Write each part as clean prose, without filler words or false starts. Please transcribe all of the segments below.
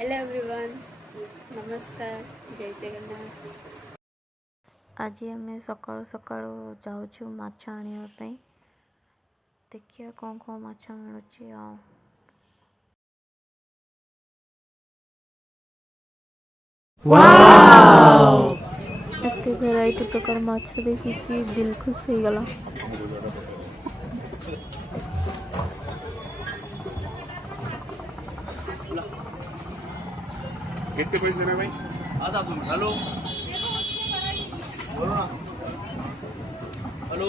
Hello everyone, नमस्कार, जय जगन्नाथ। आज आम सकाळु सकाळु जाऊँ माछ आने देखिए कौन कौन माछ मिलूँ एते भेराइटी प्रकार माछ देखिकी दिल खुश हो गला। कितने पैसे देना भाई? हेलो बोलो ना। हेलो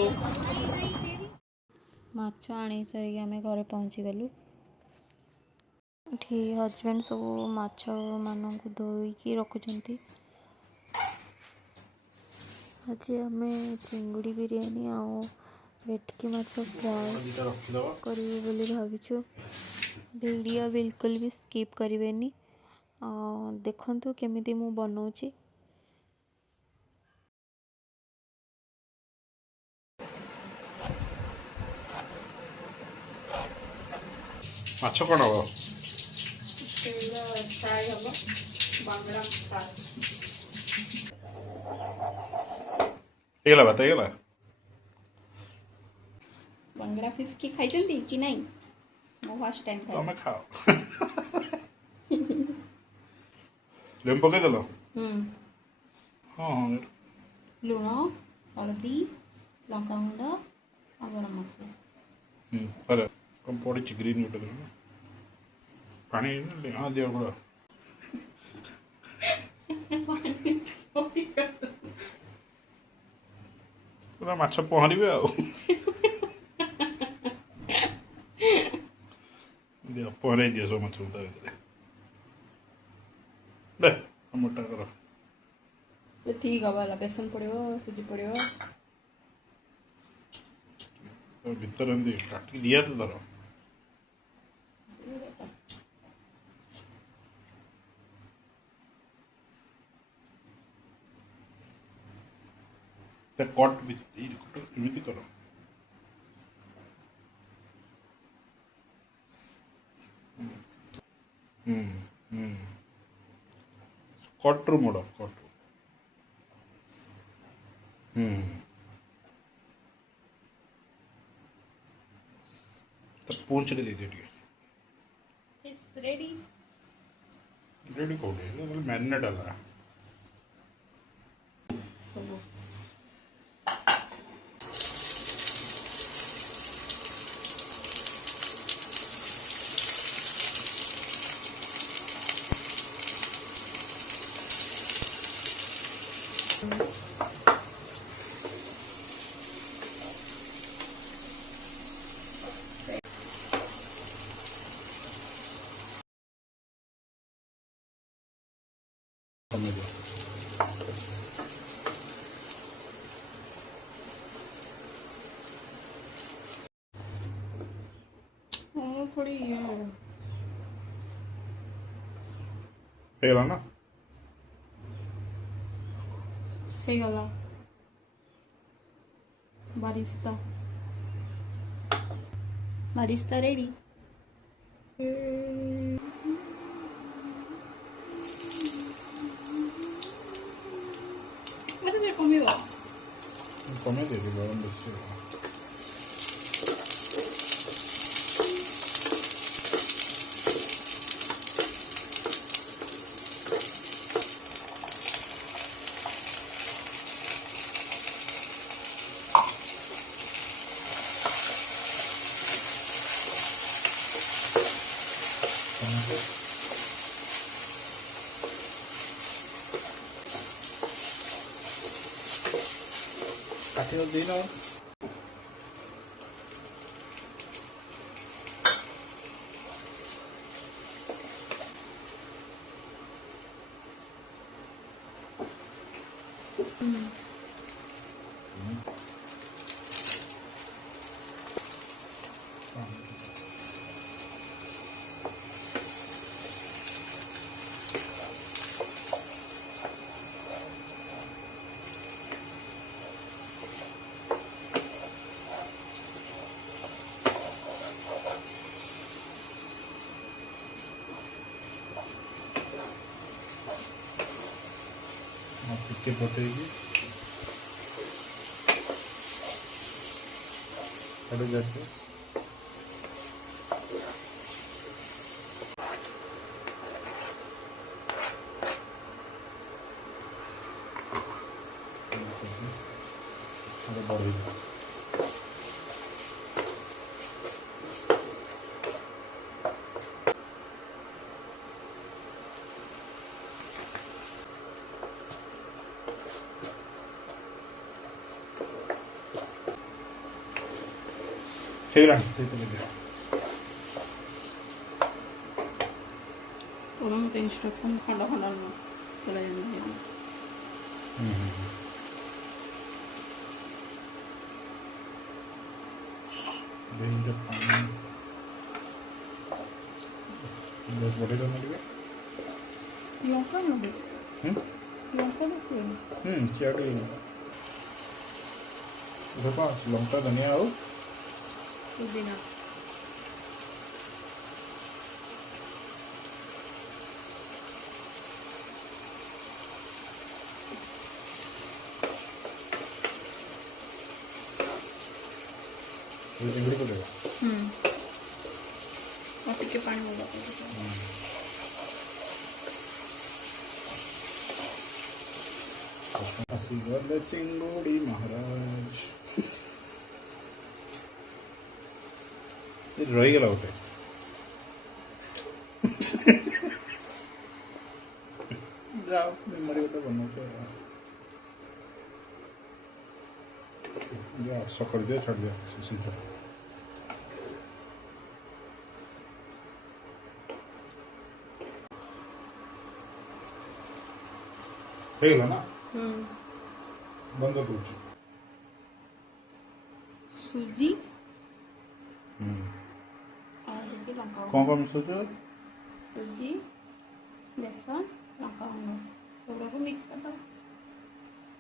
माछ आनी सारी आम घरे पहुँची गलु। ठीक हजबैंड सब माछ मान धोईकी रखुंट। आज आम चिंगुड़ी बिरयानी आउ भेटकी माछ फ्राए करी भाविचु। वीडियो बिल्कुल भी स्किप करें। देखंतु केमिति मु बनाऊँची। माछ कौन हम? फ्राए हम बांगड़ा फ्राए। ହେଇଗଲା ଭାତ ହେଇଗଲା। बांगड़ा फिश की खाई कि नहीं? मो फर्स्ट टाइम खाई। ତମେ ଖାଅ। ଲେମ୍ବୁ ପକେଇଦେଲ? ହଁ ହଁ लुण, हलदी, लंकागुंड और गरम मसला। ପରେ କଣ ପଡ଼ିଛି ଗ୍ରୀନ୍ ଗୋଟେ ଦେଲ ପାଣି ହଁ ଦିଅ ଗୁଡ଼ ପୁରା ମାଛ ପହଁରିବେ ଆଉ ଦିଅ ପହଁରେଇ ଦିଅ ସବୁ ମାଛ ତା ଭିତରେ ଦେ ମୋଟା କର से ठीक है वाला बेसन पड़ो सुजी पड़ो ଭିତରେ ଏମିତି କାଟି ଦିଆ ତ ଧର କଟ୍ ଏମିତି କର କଟ୍ରୁ ମୋଡ଼ କଟ୍ରୁ ତ ପୁଞ୍ଚରେ ଦେଇଦିଅ ଟିକେ फिश रेडी। रेडी कोଉଠି ମ୍ୟାରିନେଟ୍ ହେଲା थोड़ी ହେଇଗଲା ନା ହେଇଗଲା बारिस्ता बारिस्ता रेडी। अरे कमिबा କମେଇ ଦେଇଛି ଗରମ ବେଶୀ କାଟିକି ଦେଇନ ଟିକେ ପକେଇକି କାଢ଼ି ଯାଇଥିବ। ବଢ଼େଇ ହେଇଗଲାଣି ସେଇଥିରେ तुम मत इंस्ट्रक्शन खंडा खंडा चला जाना बेंज पानी बस बड़े तो मिल गए लंका ना लंका ना क्या देखो लंका धनिया हो पुदीना चिंगड़ी को देगा और टिके पानी होगा आशीर्वाद चिंगड़ी महाराज रही गला गोटे जाओ मेमोरी गोटे बनाते जा सकर दिया छाड़ दिया सिंचो ହେଇଗଲା ନା ବନ୍ଦ କରୁଛି सूजी और ये लंका କ'ଣ କ'ଣ ମିଶାଉଛ सूजी बेसन लंका गुंड सब मिक्स कर दो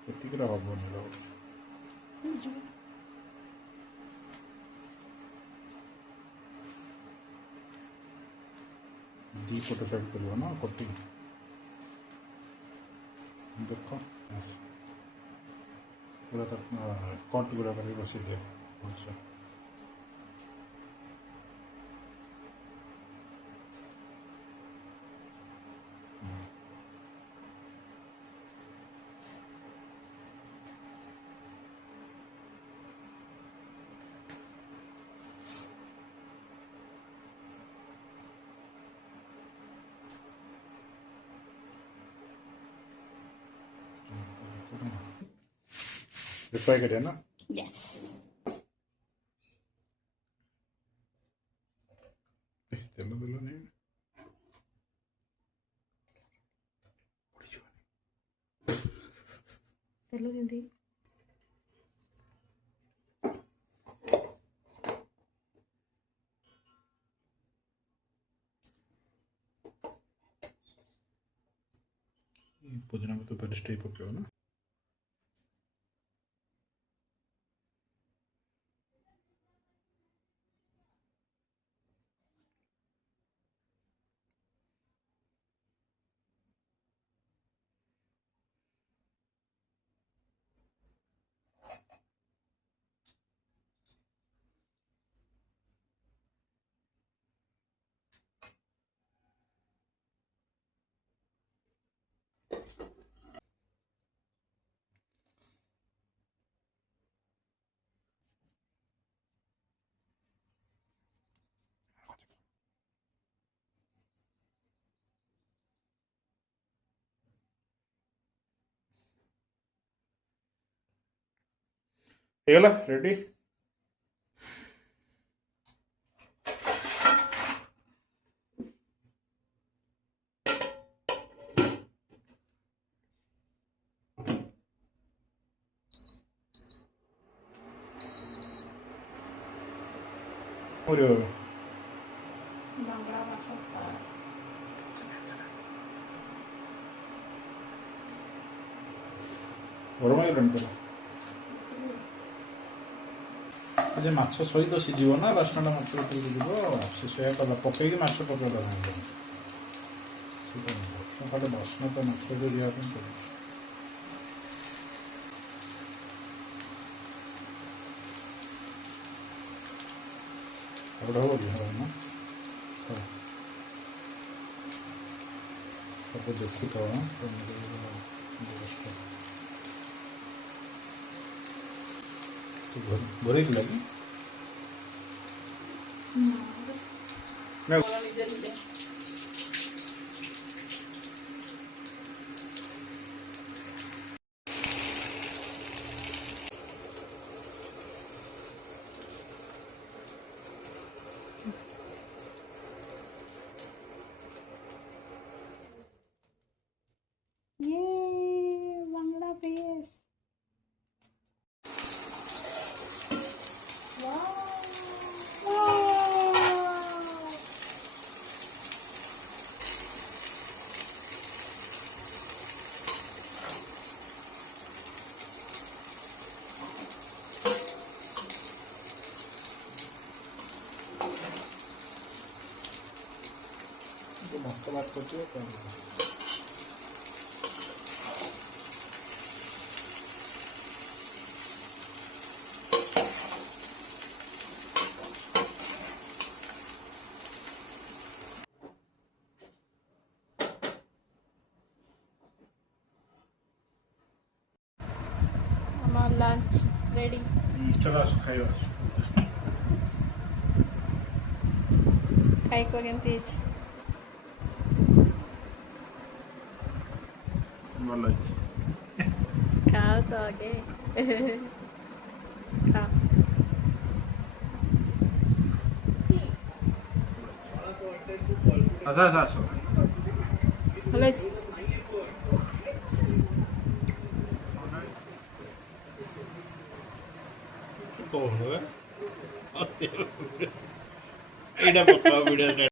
ଏତିକିରେ ହବନି ଲାଗୁଛି ଦି ପଟ ସାଇଡ୍ କରିବ ନା କଟିଂ ଦେଖ पूरा तक कट गुड़ा करके बसी दिया अच्छा फ्राई करिए ना यस तेल दिल नहीं तेल दिंदी पुदीना को तो पेस्ट ही पकेगा ना ହେଇଗଲା ରେଡି बांगड़ा माछा गरम ହେଇଗଲାଣି ତାହେଲେ ଯେ ମାଛ ସହିତ ସିଝିବ ନା ବାସ୍ନାଟା ମାଛ ଉପରକୁ ଯିବ ସେ ସେଇଆ କଲା ପକେଇକି ମାଛ ପକେଇଲା ସେଇଟା ଖାଲି ବାସ୍ନା ତ ମାଛ ଯିବା ପାଇଁ ପଡ଼ୁଛି ଏପଟେ ହେବ କି ହେବ ନା ହଉ ତାକୁ ଦେଖୁଥାଅ ଭରେଇଥିଲା କି ନା ନିଜେ ନିଜେ बांग्ला पेस ଭାତ ଭାତ କରୁଛି କ'ଣ हमारा लंच रेडी चलो आस खाଇବା खाइको केमती ଭଲ ଅଛି खाओ तो आगे खाओ ଆସ ଆସ ଆସ ଭଲ ଅଛି କ'ଣ ଏଇଟା ପକା ଭିଡ଼ିଓ